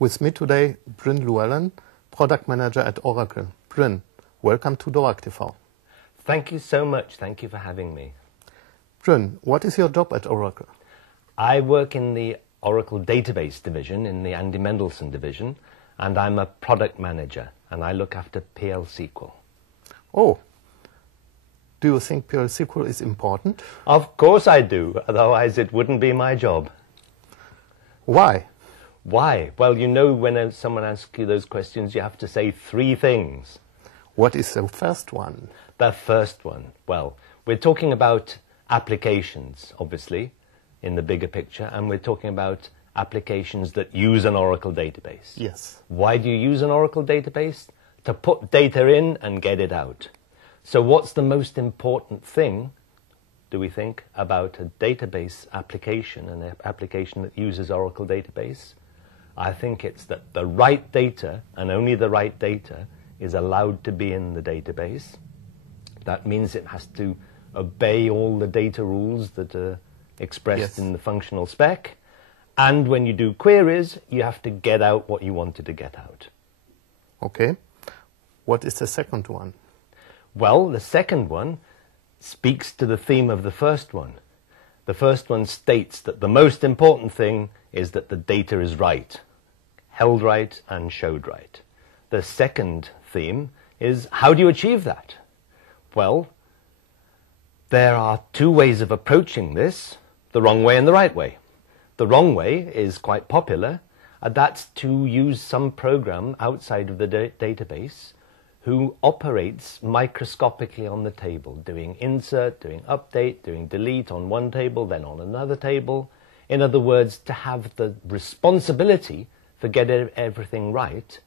With me today, Bryn Llewellyn, Product Manager at Oracle. Bryn, welcome to DOAG Talk. Thank you so much. Thank you for having me. Bryn, what is your job at Oracle? I work in the Oracle Database division, in the Andy Mendelsohn division, and I'm a product manager, and I look after PL SQL. Oh, do you think PL SQL is important? Of course I do, otherwise it wouldn't be my job. Why? Why? Well, you know, when someone asks you those questions, you have to say three things. What is the first one? The first one, well, we're talking about applications, obviously, in the bigger picture, and we're talking about applications that use an Oracle database. Yes. Why do you use an Oracle database? To put data in and get it out. So what's the most important thing, do we think, about a database application, an application that uses Oracle database? I think it's that the right data, and only the right data, is allowed to be in the database. That means it has to obey all the data rules that are expressed in the functional spec. And when you do queries, you have to get out what you wanted to get out. Okay. What is the second one? Well, the second one speaks to the theme of the first one. The first one states that the most important thing is that the data is right, held right and showed right. The second theme is, how do you achieve that? Well, there are two ways of approaching this, the wrong way and the right way. The wrong way is quite popular, and that's to use some program outside of the database who operates microscopically on the table, doing insert, doing update, doing delete on one table, then on another table. In other words, to have the responsibility for getting everything right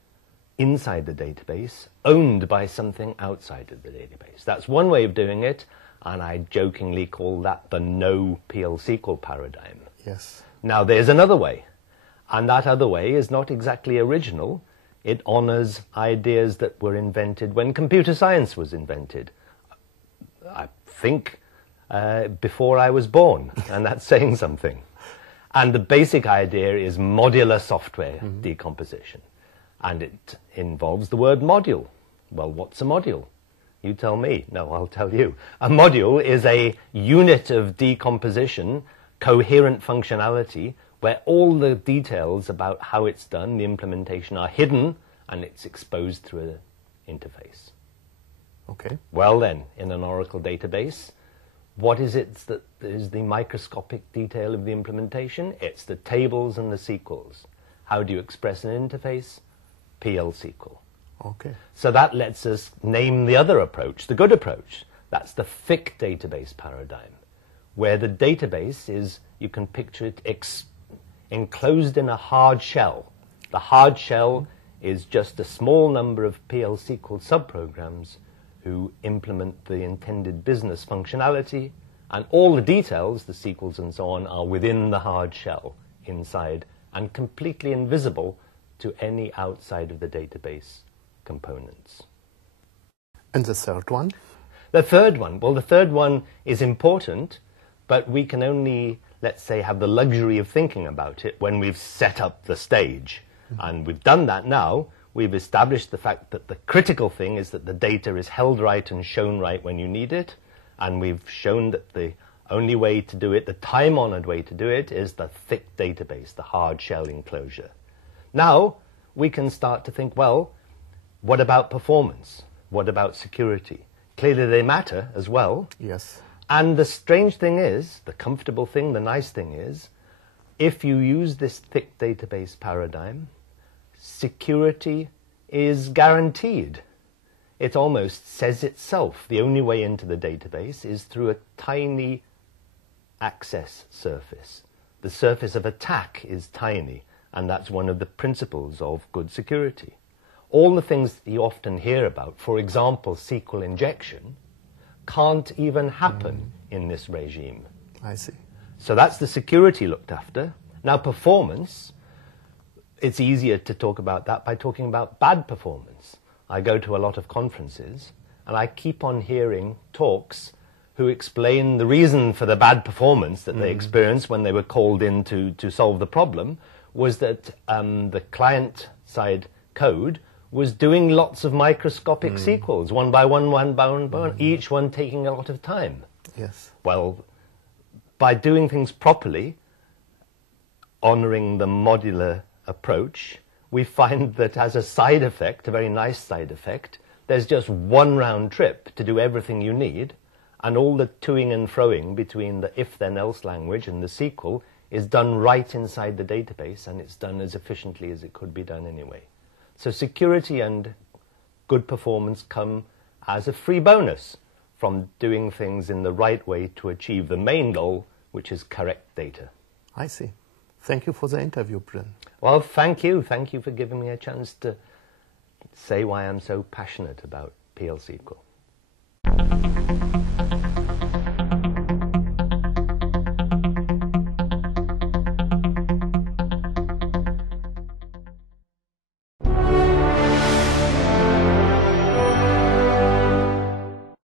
inside the database, owned by something outside of the database. That's one way of doing it, and I jokingly call that the no PL SQL paradigm. Yes. Now, there's another way, and that other way is not exactly original. It honors ideas that were invented when computer science was invented. I think before I was born, and that's saying something. And the basic idea is modular software decomposition. And it involves the word module. Well, what's a module? You tell me. No, I'll tell you. A module is a unit of decomposition, coherent functionality, where all the details about how it's done, the implementation, are hidden, and it's exposed through an interface. Okay. Well then, in an Oracle database, what is it that is the microscopic detail of the implementation? It's the tables and the SQLs. How do you express an interface? PL SQL. Okay. So that lets us name the other approach, the good approach. That's the thick database paradigm, where the database is, you can picture it enclosed in a hard shell. The hard shell is just a small number of PL SQL subprograms who implement the intended business functionality, and all the details, the SQLs and so on, are within the hard shell inside and completely invisible to any outside of the database components. And the third one? The third one, well, the third one is important, but we can only, let's say, have the luxury of thinking about it when we've set up the stage. And we've done that now. We've established the fact that the critical thing is that the data is held right and shown right when you need it. And we've shown that the only way to do it, the time-honored way to do it, is the thick database, the hard shell enclosure. Now, we can start to think, well, what about performance? What about security? Clearly they matter as well. Yes. And the strange thing is, the comfortable thing, the nice thing is, if you use this thick database paradigm, security is guaranteed. It almost says itself. The only way into the database is through a tiny access surface. The surface of attack is tiny, and that's one of the principles of good security. All the things that you often hear about, for example, SQL injection, can't even happen in this regime. I see. So that's the security looked after. Now, performance, it's easier to talk about that by talking about bad performance. I go to a lot of conferences, and I keep on hearing talks who explain the reason for the bad performance that they experienced when they were called in to solve the problem was that the client-side code was doing lots of microscopic sequels, one by one, each one taking a lot of time. Yes. Well, by doing things properly, honoring the modular approach, we find that as a side effect, a very nice side effect, there's just one round trip to do everything you need, and all the toing and froing between the if-then-else language and the SQL is done right inside the database, and it's done as efficiently as it could be done anyway. So security and good performance come as a free bonus from doing things in the right way to achieve the main goal, which is correct data. I see. Thank you for the interview, Bryn. Well, thank you. Thank you for giving me a chance to say why I'm so passionate about PL SQL.